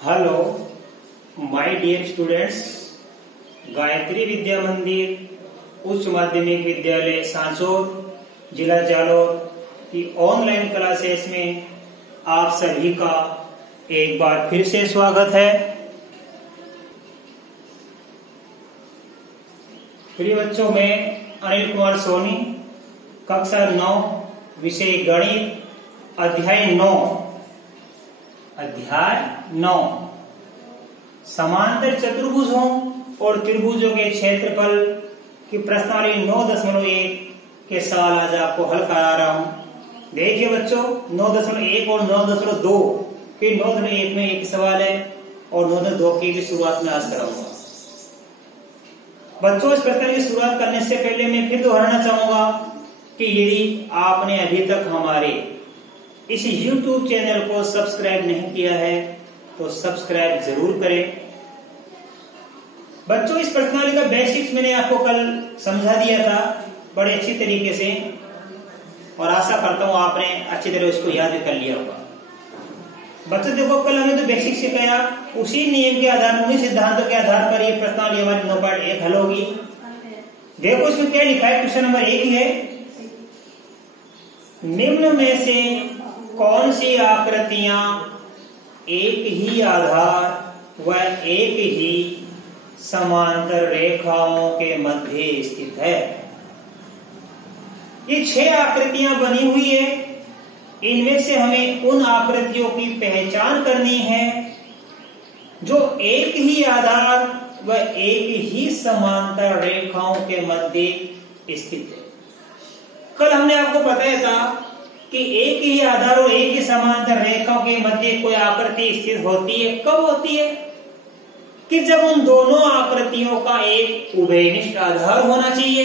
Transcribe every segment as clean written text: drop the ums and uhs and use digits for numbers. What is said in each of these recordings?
Hello my dear students, Gayatri Vidya Mandir उच्च माध्यमिक विद्यालय सांचौर जिला जालौर की ऑनलाइन क्लासेस में आप सभी का एक बार फिर से स्वागत है। प्रिय बच्चों, मैं अनिल कुमार सोनी, कक्षा 9, विषय गणित, अध्याय 9 समांतर चतुर्भुजों और त्रिभुजों के क्षेत्रफल की प्रश्नावली 9.1 के साथ आज आपको हल करा रहा हूं। देखिए बच्चों, 9.1 और 9.2 के 9.1 में एक सवाल है और 9.2 की भी शुरुआत में आज कराऊंगा। बच्चों, इस प्रश्न की शुरुआत करने से पहले मैं फिर दोहराना चाहूंगा कि यदि आपने अभी तक हमारे इस YouTube चैनल को सब्सक्राइब नहीं किया है तो सब्सक्राइब जरूर करें। बच्चों, इस प्रश्नावली का बेसिक्स मैंने आपको कल समझा दिया था बड़े अच्छी तरीके से और आशा करता हूं आपने अच्छी तरह उसको याद कर लिया होगा। बच्चों देखो, कल हमने जो बेसिक सिखाया उसी नियम के आधार, उन्हीं सिद्धांतों के आधार पर यह प्रश्नावली हमारी 9.1 हल होगी। देखो इसमें क्या लिखा है, क्वेश्चन नंबर 1 है, निम्न में से कौन सी आकृतियां एक ही आधार व एक ही समांतर रेखाओं के मध्य स्थित है। ये 6 आकृतियां बनी हुई है। इनमें से हमें उन आकृतियों की पहचान करनी है जो एक ही आधार व एक ही समांतर रेखाओं के मध्य स्थित है। कल हमने आपको बताया था कि एक ही आधार और एक ही समांतर रेखाओं के मध्य कोई आकृति स्थित होती है। कब होती है? कि जब उन दोनों आकृतियों का एक उभयनिष्ठ आधार होना चाहिए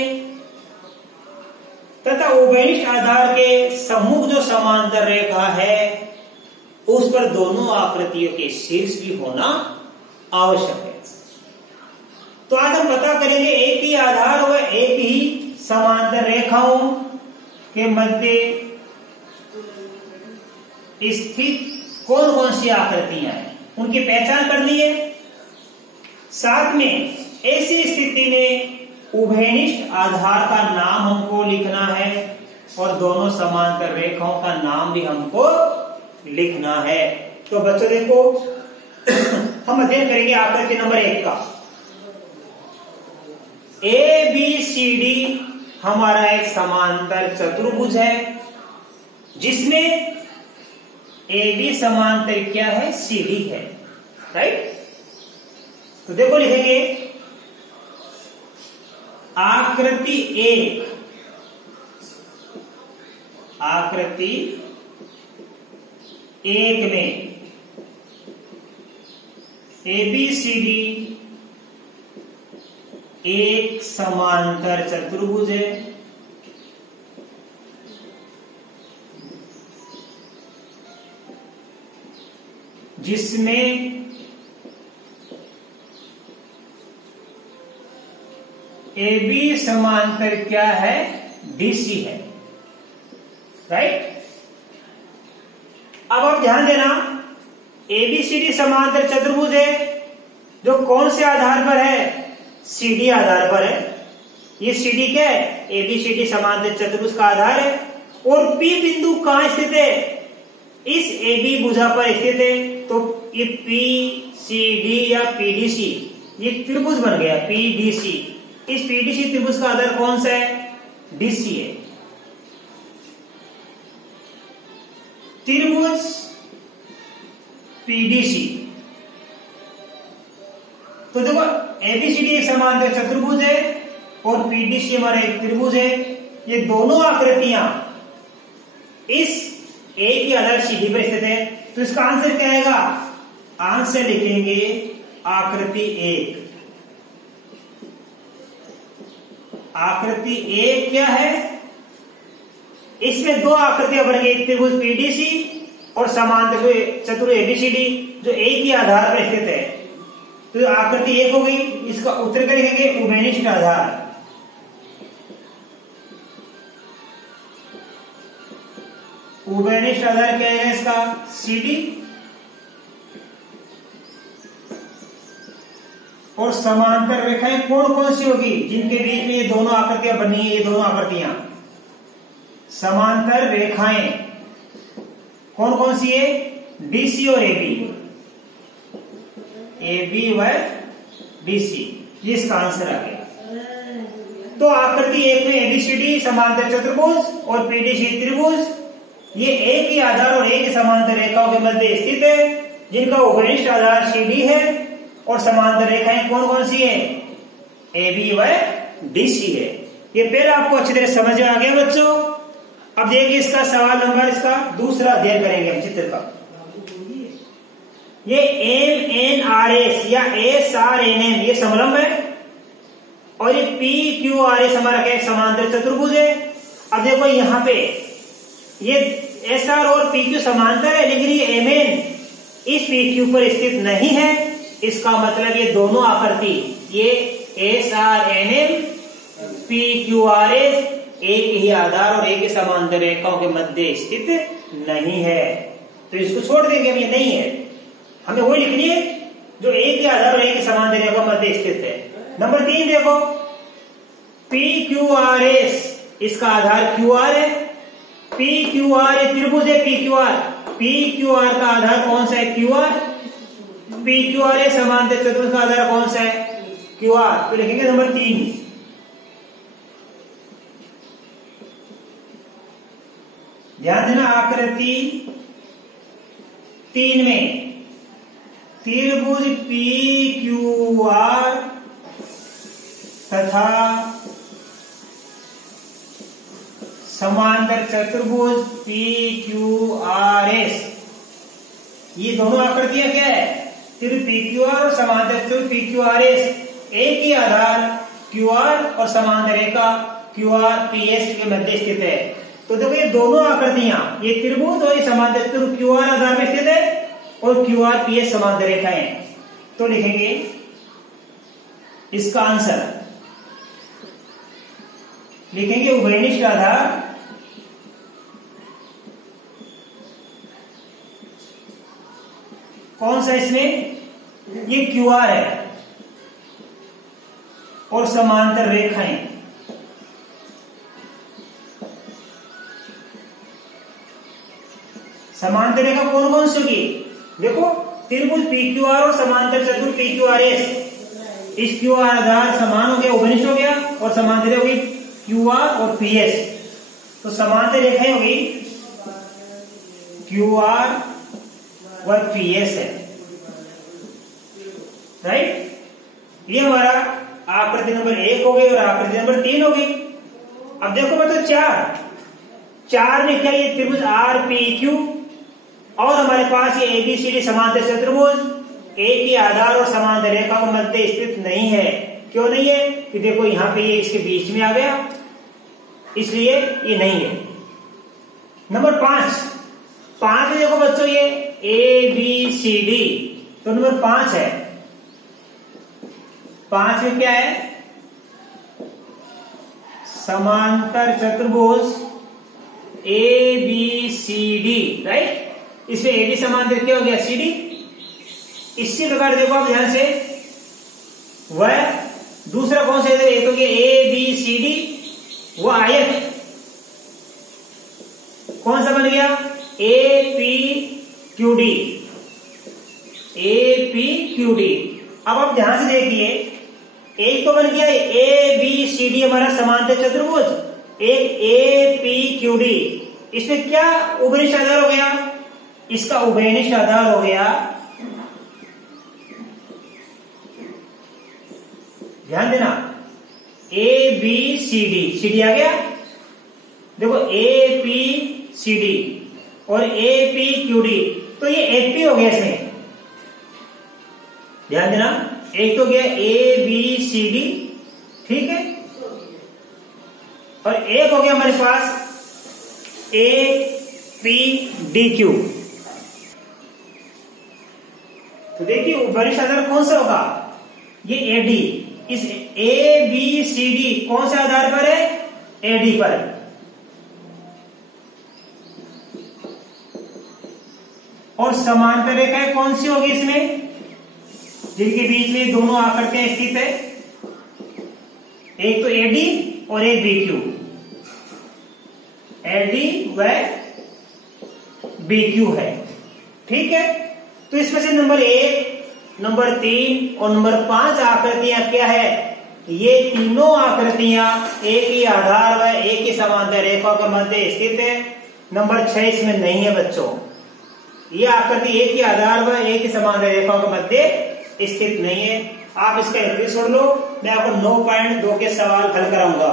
तथा उभयनिष्ठ आधार के सम्मुख जो समांतर रेखा है उस पर दोनों आकृतियों के शीर्ष भी होना आवश्यक है। तो आज हम पता करेंगे एक ही आधार व एक ही समांतर रेखाओं के मध्य स्थित कौन कौन सी आकृतियां हैं, उनकी पहचान करनी है। साथ में ऐसी स्थिति में उभयनिष्ठ आधार का नाम हमको लिखना है और दोनों समांतर रेखाओं का नाम भी हमको लिखना है। तो बच्चों देखो, हम अध्ययन करेंगे आकृति नंबर 1 का। ABCD हमारा एक समांतर चतुर्भुज है जिसमें AB समांतर क्या है? CD है, राइट। तो देखो लिखेंगे आकृति 1 में ABCD एक समांतर चतुर्भुज है जिसमें AB समांतर क्या है? DC है, राइट। अब आप ध्यान देना, ABCD समांतर चतुर्भुज है जो कौन से आधार पर है? CD आधार पर है। ये CD क्या है? ABCD समांतर चतुर्भुज का आधार है। और P बिंदु कहां स्थित है? इस AB भुजा पर स्थित है। तो ये PCD या PDC ये त्रिभुज बन गया, PDC। इस PDC त्रिभुज का आधार कौन सा है? DC है। त्रिभुज PDC। तो देखो, ABCD एक समांतर चतुर्भुज है और PDC हमारा एक त्रिभुज है। ये दोनों आकृतियां इस एक ही आधार CD पर स्थित है। तो इसका आंसर क्या आएगा? आंसर लिखेंगे आकृति 1। आकृति 1 क्या है? इसमें 2 आकृतियां बन गई, त्रिभुज PDC और समांतर चतुर्भुज ABCD जो एक ही आधार पर स्थित है। तो आकृति 1 हो गई। इसका उत्तर क्या लिखेंगे? उभयनिष्ठ आधार। उभयनिष्ठ आधार क्या है इसका? CD। और समांतर रेखाएं कौन कौन सी होगी जिनके बीच में ये दोनों आकृतियां बनी है? ये दोनों आकृतियां समांतर रेखाएं कौन कौन सी है? बीसी और एबी, एबी व बीसी, ये इसका आंसर आ गया। तो आकृति एक में एबीसीडी समांतर चतुर्भुज और पीडीसी त्रिभुज, ये एक ही आधार और एक ही समांतर रेखाओं के मध्य स्थित है, जिनका उभयनिष्ठ आधार सीडी है और समांतर रेखाएं कौन कौन सी है? एबी व डीसी है। ये पहले आपको अच्छी तरह समझ आ गया बच्चों। अब देखिए इसका सवाल नंबर, इसका दूसरा अध्ययन करेंगे हम चित्र का। ये एम एन आर एस या एस आर एन एम ये समलंब है और ये पी क्यू आर एस हमारा क्या समांतर चतुर्भुज है। अब देखो यहाँ पे ये एस आर और पी क्यू समांतर है, लेकिन ये एम एन इस पी क्यू पर स्थित नहीं है। इसका मतलब ये दोनों आकृति, ये S R N M P Q R S एक ही आधार और एक ही समांतर रेखाओं के मध्य स्थित नहीं है। तो इसको छोड़ देंगे हम, ये नहीं है, हमें वही लिखनी है जो एक ही आधार और एक ही समांतर रेखाओं के मध्य स्थित है। नंबर 3 देखो, पी क्यू आर एस इसका आधार क्यू आर है, पी क्यू आर ये त्रिभुज है पी क्यू आर का आधार कौन सा है? Q R. P Q are है समांतर चतुर्भुज का आधार कौन सा है? Q R. तो लिखेंगे नंबर 3। ध्यान देना, आकृति 3 में त्रिभुज पी क्यू आर तथा समांतर चतुर्भुज पी क्यू आर एस, ये दोनों आकृतियां क्या है? त्रिभुज पी क्यू आर और समांतर चतुर्भुज पी क्यू आर एस एक ही आधार क्यू आर और समांतर रेखा क्यू आर पी एस के मध्य स्थित है। तो देखो ये दोनों आकृतियां, ये त्रिभुज और ये समांतर चतुर्भुज क्यू आर आधार में स्थित है और क्यू आर पी एस समांतर रेखाएं। तो लिखेंगे इसका आंसर, लिखेंगे उभयनिष्ठ आधार कौन सा इसमें? ये क्यू आर है और समांतर रेखाएं। समांतर रेखा कौन कौन सी होगी? देखो त्रिभुज पी क्यू आर और समांतर चतुर्भुज पी क्यू आर एस, इस क्यू आर आधार समान हो गया, उभयनिष्ठ हो गया और समांतर होगी क्यू आर और पी एस। तो समांतर रेखाएं होगी क्यू आर व पी एस है, राइट। ये हमारा आकृति नंबर 1 हो गई और आकृति नंबर 3 हो गई। अब देखो बच्चों 4 में क्या? ये त्रिभुज आर पी क्यू और हमारे पास ये एबीसीडी समांतर चतुर्भुज एक ही आधार और समांतर रेखा के मध्य स्थित नहीं है। क्यों नहीं है? कि देखो यहाँ पे ये इसके बीच में आ गया, इसलिए ये नहीं है। नंबर 5 में देखो बच्चों ये ए बी सी डी, तो नंबर 5 है। 5 में क्या है? समांतर चतुर्भुज A B C D, right. इसमें ए बी समांतर क्या हो गया? C D. इसी प्रकार देखो आप ध्यान से, वह दूसरा कौन सा है? एक हो गया ए बी सी डी, वो आयत कौन सा बन गया? A P Q D, A P Q D. अब आप ध्यान से देखिए, एक तो बन गया ए बी सी डी हमारा समांतर चतुर्भुज, एक ए पी क्यू डी। इसमें क्या उभयनिष्ठ आधार हो गया? इसका उभयनिष्ठ आधार हो गया, ध्यान देना, ए बी सी डी आ गया। देखो ए पी सी डी और ए पी क्यू डी, तो ये एपी हो गया इसमें, ध्यान देना। एक तो गया ए बी सी डी, ठीक है, और एक हो गया हमारे पास ए पी डी क्यू। तो देखिए उभयनिष्ठ आधार कौन सा होगा? ये एडी। इस ए बी सी डी कौन से आधार पर है? एडी पर। और समांतर रेखाएं कौन सी होगी इसमें? जिनके बीच में दोनों आकृतियां स्थित है, एक तो एडी और एक बीक्यू, एडी व बीक्यू है। ठीक है, तो इसमें से नंबर 1, नंबर 3 और नंबर 5 आकृतियां क्या है? ये तीनों आकृतियां एक ही आधार व एक ही समांतर रेखा के मध्य स्थित है। नंबर 6 इसमें नहीं है बच्चों, ये आकृति एक ही आधार व एक ही समांतर रेखा के मध्य स्थित नहीं है। आप इसका एंट्री छोड़ लो, मैं आपको 9.2 के सवाल हल कराऊंगा।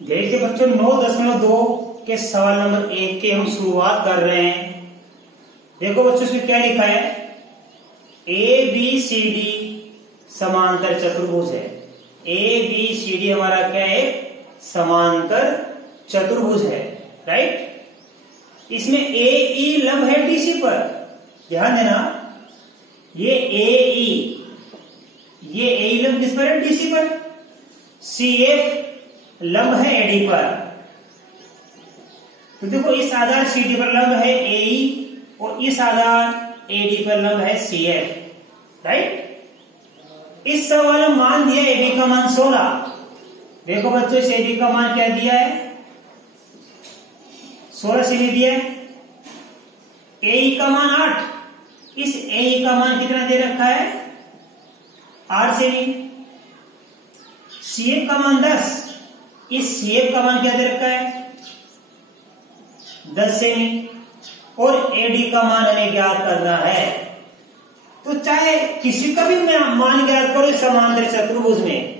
देखिए बच्चों, 9.2 के सवाल नंबर 1 के हम शुरुआत कर रहे हैं। देखो बच्चों, इसमें क्या लिखा है? ABCD समांतर चतुर्भुज है। ABCD हमारा क्या है? समांतर चतुर्भुज है, राइट। इसमें AE लंब है DC पर, ध्यान देना, ये AE लंब किस पर है? DC पर। CF लंब है AD पर। तो देखो, इस आधार CD पर लंब है AE और इस आधार AD पर लंब है CF, राइट। इस सवाल में मान दिया AB का मान 16। देखो बच्चों, इस AB का मान क्या दिया है? 16 से दिया है। AE का मान 8, इस AE का मान कितना दे रखा है? 8 से। CF का मान 10, इस CF का मान क्या दे रखा है? 10 से। और AD का मान हमें ज्ञात करना है। तो चाहे किसी का भी मान ज्ञात करो इस समांतर चतुर्भुज में।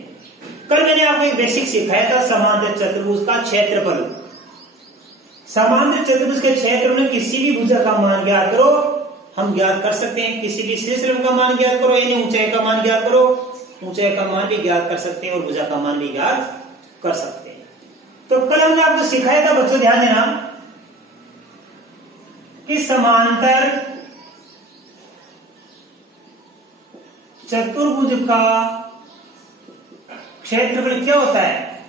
कल मैंने आपको एक बेसिक सिखाया था समांतर चतुर्भुज का क्षेत्रफल। समांतर चतुर्भुज के क्षेत्र में किसी भी भुजा का मान ज्ञात करो, हम ज्ञात कर सकते हैं। किसी भी शीर्षलंब का मान ज्ञात करो, यानी ऊंचाई का मान ज्ञात करो, ऊंचाई का मान भी ज्ञात कर सकते हैं और भुजा का मान भी ज्ञात कर सकते हैं। तो कल हमने आपको सिखाया था बच्चों, ध्यान देना, कि समांतर चतुर्भुज का क्षेत्रफल क्या होता है?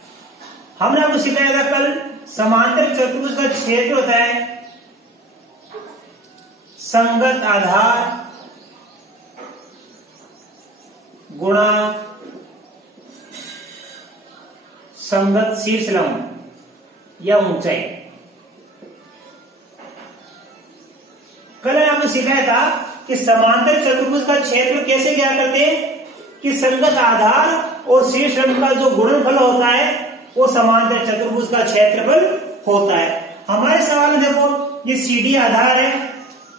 हमने आपको सिखाया था कल, समांतर चतुर्भुज का क्षेत्र होता है संगत आधार गुणा संगत शीर्षलंब या ऊंचाई। कल आपने सिखाया था कि समांतर चतुर्भुज का क्षेत्र कैसे क्या करते हैं कि संगत आधार और शीर्षलंब का जो गुणनफल होता है वो समांतर चतुर्भुज का क्षेत्रफल होता है। हमारे सवाल में देखो, ये CD आधार है,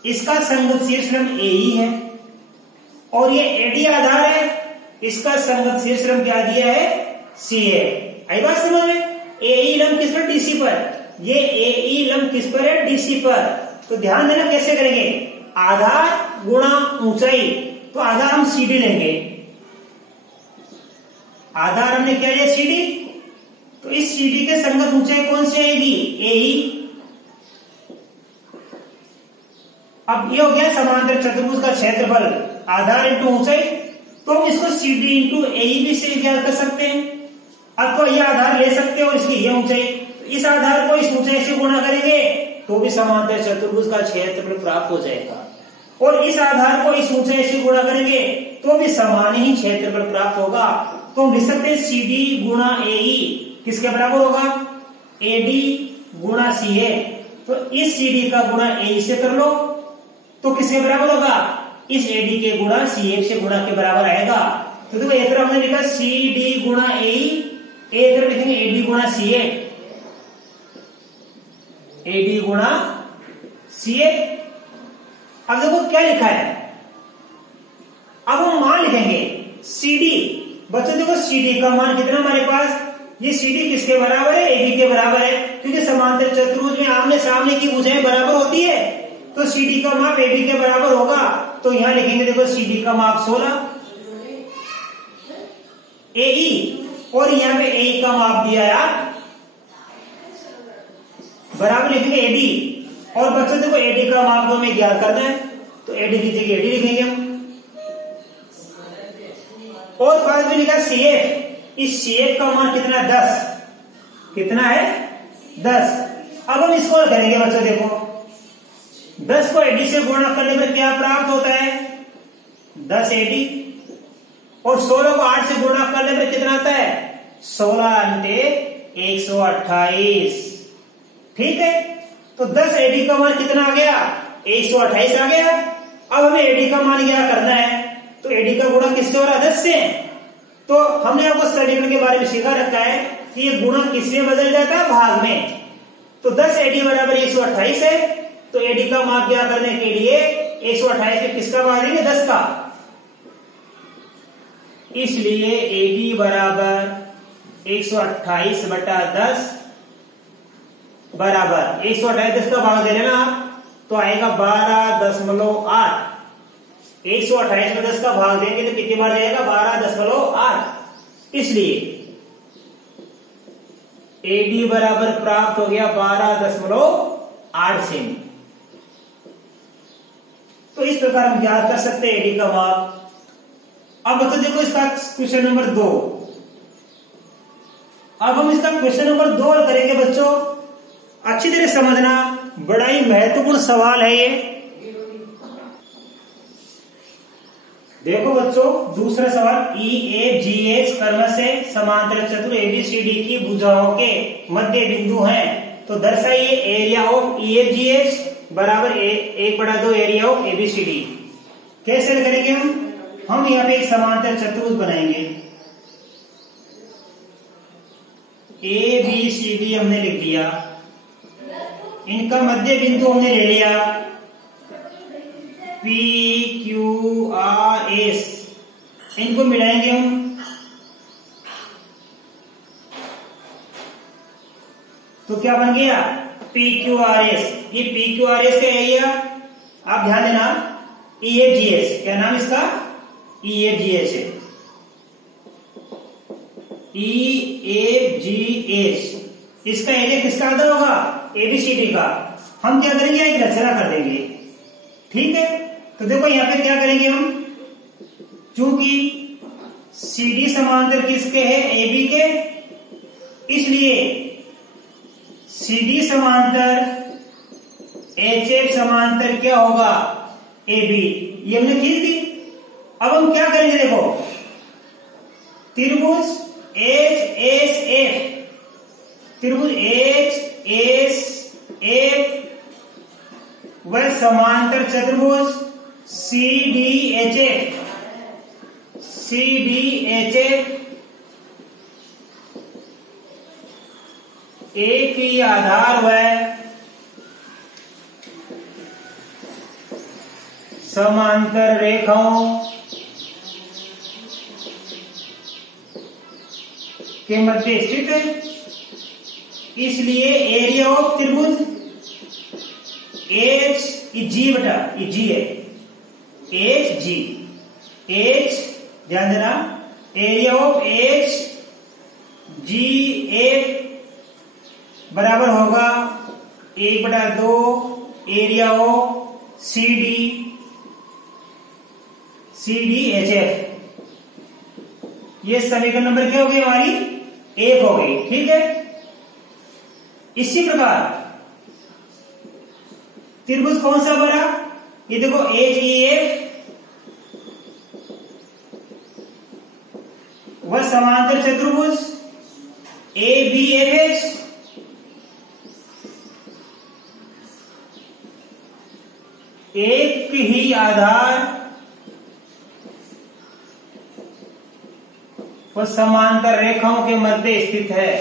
इसका संगत शीर्षलंब AE है, और ये AD आधार है, इसका संगत शीर्षलंब क्या दिया है? CA। आई बात समझ में? AE लंब किस पर? DC पर। ये AE लंब किस पर है? DC पर। तो ध्यान देना कैसे करेंगे? आधार गुणा ऊंचाई। तो आधार हम CD लेंगे, आधार हमने क्या लिया? CD। तो इस CD के संगत ऊंचाई कौन सी आएगी? AE। अब ये हो गया समांतर चतुर्भुज का क्षेत्रफल, आधार इंटू ऊंचाई। तो हम इसको CD इंटू AE भी से क्या कर सकते हैं? अब तो ये आधार ले सकते हो, इसकी ये ऊंचाई, तो इस आधार को इस ऊंचाई से गुणा करेंगे तो भी समांतर चतुर्भुज का क्षेत्रफल प्राप्त हो जाएगा, और इस आधार को इस ऊंचाई से गुणा करेंगे तो भी समान ही क्षेत्रफल प्राप्त होगा। तो हम लिख सकते हैं CD गुणा AE किसके बराबर होगा? AD गुणा CA। तो इस CD का गुणा AE से कर लो तो किसके बराबर होगा? इस AD के गुणा CA से गुणा के बराबर आएगा। तो देखो, एक तरफ हमने लिखा CD गुणा AE, एक तरफ लिखेंगे AD गुणा CA, AD गुणा CA। अब देखो क्या लिखा है, अब हम मान लिखेंगे CD। बच्चों देखो, CD का मान कितना हमारे पास? ये CD किसके बराबर है? AD के बराबर है, क्योंकि समांतर चतुर्भुज में आमने सामने की भुजाएं बराबर होती है, तो CD का माप AD के बराबर होगा। तो यहां लिखेंगे, देखो CD का माप 16 AE, और यहां पे AE का माप दिया यार बराबर लिखेंगे AD। और बच्चों देखो, AD का माप हमें ज्ञात करना है, तो AD की जगह AD लिखेंगे हम। और बाद में लिखा CF, इस CF का मान कितना? 10। कितना है 10। अब हम इसको करेंगे बच्चों, देखो 10 को AD से गुणा करने पर क्या प्राप्त होता है 10 AD, और 16 को 8 से गुणा करने पर कितना आता है 16 अंटे 128। ठीक है, तो 10 AD का मान कितना आ गया 128 आ गया। अब हमें AD का मान क्या करना है, तो AD का गुणा किससे हो रहा है 10 से। तो हमने आपको समीकरण के बारे में सीखा रखा है कि ये गुणा किससे बदल जाता है भाग में। तो 10 AD बराबर 128 है, तो AD का मान क्या करने के लिए 128 में किसका भाग देंगे 10 का, इसलिए AD बराबर 128 बटा 10 बराबर 128 10 का भाग दे लेना आप, तो आएगा 12.8। 128 में 10 का भाग देंगे तो कितनी बार जाएगा 12.8। इसलिए AD बराबर प्राप्त हो गया 12.8 सेमी। तो इस प्रकार हम ज्ञात कर सकते हैं AD का मान। अब तो देखो इसका क्वेश्चन नंबर 2। अब हम इसका क्वेश्चन नंबर 2 करेंगे बच्चों, अच्छी तरह समझना, बड़ा ही महत्वपूर्ण सवाल है ये। देखो बच्चों दूसरा सवाल, EFGH कर्म से समांतर चतुर ABCD की भुजाओं के मध्य बिंदु हैं, तो दर्शाइए एरिया ऑफ EFGH बराबर 1/2 एरिया ऑफ ABCD। कैसे करेंगे हम यहाँ पे एक समांतर चतुर्भुज बनाएंगे, ABCD हमने लिख दिया, इनका मध्य बिंदु हमने ले लिया PQRS, इनको मिलाएंगे हम। तो क्या बन गया PQRS। ये PQRS का एरिया आप ध्यान देना, EFGH क्या नाम इसका EFGH है, EFGH इसका एरिया किसका आधा होगा ABCD का। हम क्या करेंगे एक रचना कर देंगे, ठीक है। तो देखो यहाँ पे क्या करेंगे हम, चूंकि CD समांतर किसके है AB के, इसलिए CD समांतर HF समांतर क्या होगा AB, ये हमने खींच दी। अब हम क्या करेंगे, देखो त्रिभुज HSF, त्रिभुज HSF व समांतर चतुर्भुज CDHF एक ही आधार व समांतर रेखाओं के मध्य स्थित है, इसलिए एरिया ऑफ त्रिभुज HG बटा G है, HG ध्यान देना, एरिया ऑफ HGF बराबर होगा 1/2 एरिया ऑफ CDHF। ये समीकरण नंबर क्या हो गई हमारी 1 हो गई, ठीक है। इसी प्रकार त्रिभुज कौन सा बना, ये देखो HEF व समांतर चतुर्भुज ABFH, एक ही आधार व समांतर रेखाओं के मध्य स्थित है।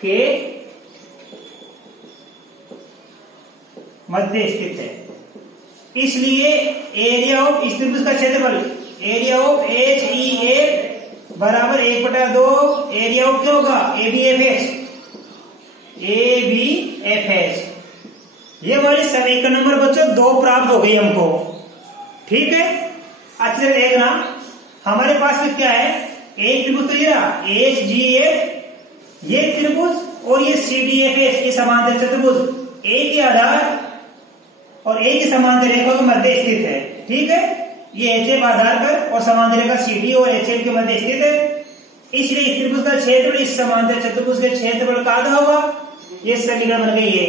के मध्य स्थित है, इसलिए एरिया ऑफ इस त्रिभुज का क्षेत्रफल एरिया ऑफ HEF बराबर 1/2 एरिया ऑफ क्या होगा ABFH। ये हमारी समीकरण नंबर बच्चों 2 प्राप्त हो गई हमको, ठीक है। अच्छे से देखना, हमारे पास में क्या है, एक त्रिभुज तो ये रहा HGF, ये त्रिभुज और ये CDFH, ये समांतर चतुर्भुज एक ही आधार और एक ही समांतर रेखा के मध्य स्थित है, ठीक है। ये HF आधार पर और समांतर रेखा CD और HF के मध्य स्थित है। इसलिए इस त्रिभुज का क्षेत्रफल इस समांतर चतुर्भुज के क्षेत्रफल का आधा होगा। ये समीकरण बन गई है।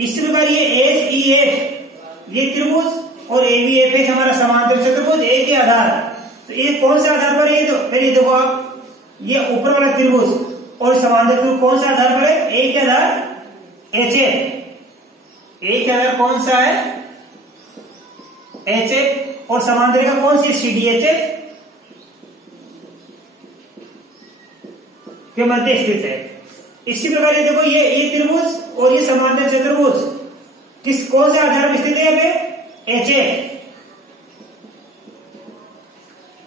इस प्रकार ये HEF ये त्रिभुज और ABFH हमारा समांतर चतुर्भुज एक ही आधार। तो ये कौन सा आधार पर है? तो फिर ये देखो आप, ये ऊपर वाला त्रिभुज और समांतर त्रिभुज कौन सा आधार पर है? एक आधार HF। एक आधार कौन सा है? HF। और समांतर रेखा कौन सी? CDHF के मध्य स्थित है। इसी प्रकार ये देखो, ये त्रिभुज और ये समांतर चतुर्भुज किस कौन से आधार पर स्थित है? यहाँ पे HF।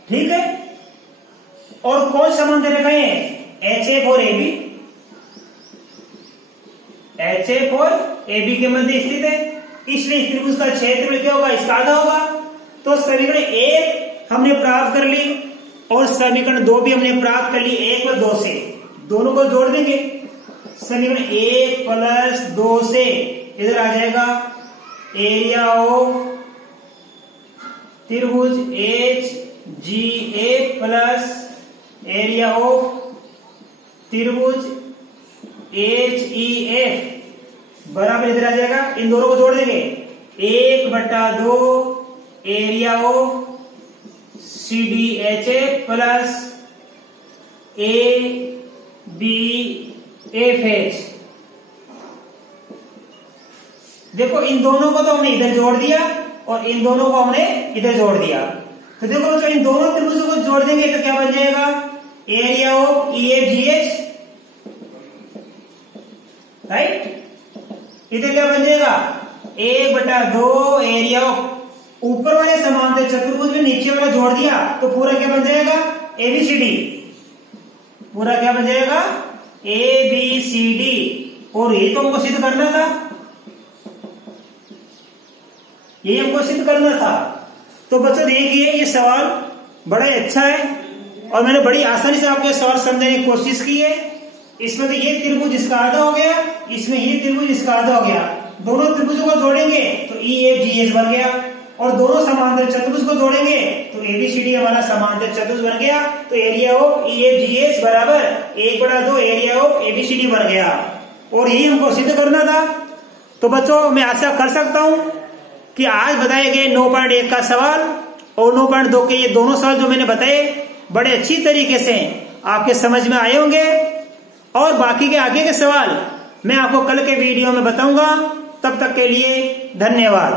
ठीक है। और कौन समांतर रेखाएं हैं? HF और AB। HF और AB के मध्य स्थित है। इसलिए इस त्रिभुज का क्षेत्रफल क्या होगा? इसका आधा होगा। तो समीकरण 1 हमने प्राप्त कर ली और समीकरण 2 भी हमने प्राप्त कर ली 1 और 2 से। दोनों को जोड़ देंगे। समीकरण 1 प्लस 2 से इधर आ जाएगा एरिया ऑफ त्रिभुज HGA प्लस एरिया ऑफ त्रिभुज HEF बराबर इधर आ जाएगा। इन दोनों को जोड़ देंगे 1/2 area of CDHF plus ABFH। देखो इन दोनों को तो हमने इधर जोड़ दिया और इन दोनों को हमने इधर जोड़ दिया। तो देखो बच्चों, इन दोनों त्रिभुजों को जोड़ देंगे तो क्या बन जाएगा? Area of EFGH, right. इधर क्या बन जाएगा? 1/2 एरिया ऑफ, ऊपर वाले समांतर चतुर्भुज में नीचे वाला जोड़ दिया तो पूरा क्या बन जाएगा? ABCD। पूरा क्या बन जाएगा? ABCD। और ये तो हमको सिद्ध करना था, ये हमको सिद्ध करना था। तो बच्चों देखिए, ये सवाल बड़ा अच्छा है और मैंने बड़ी आसानी से आपको सवाल समझने की कोशिश की है। इसमें तो ये त्रिभुज इसका आधा हो गया, इसमें ये त्रिभुज इसका आधा हो गया। दोनों त्रिभुजों को जोड़ेंगे तो EFGH बन गया और दोनों समांतर चतुर्भुज को जोड़ेंगे तो ABCD हमारा समांतर चतुर्भुज बन गया। तो एरिया ऑफ EFGH बराबर 1/2 एरिया ऑफ ABCD बन गया और यही हमको सिद्ध करना था। तो बच्चों, मैं आशा कर सकता हूं कि आज बताए गए 9.1 का सवाल और 9.2 के ये दोनों सवाल जो मैंने बताए बड़े अच्छी तरीके से आपके समझ में आए होंगे। और बाकी के आगे के सवाल मैं आपको कल के वीडियो में बताऊंगा। तब तक के लिए धन्यवाद।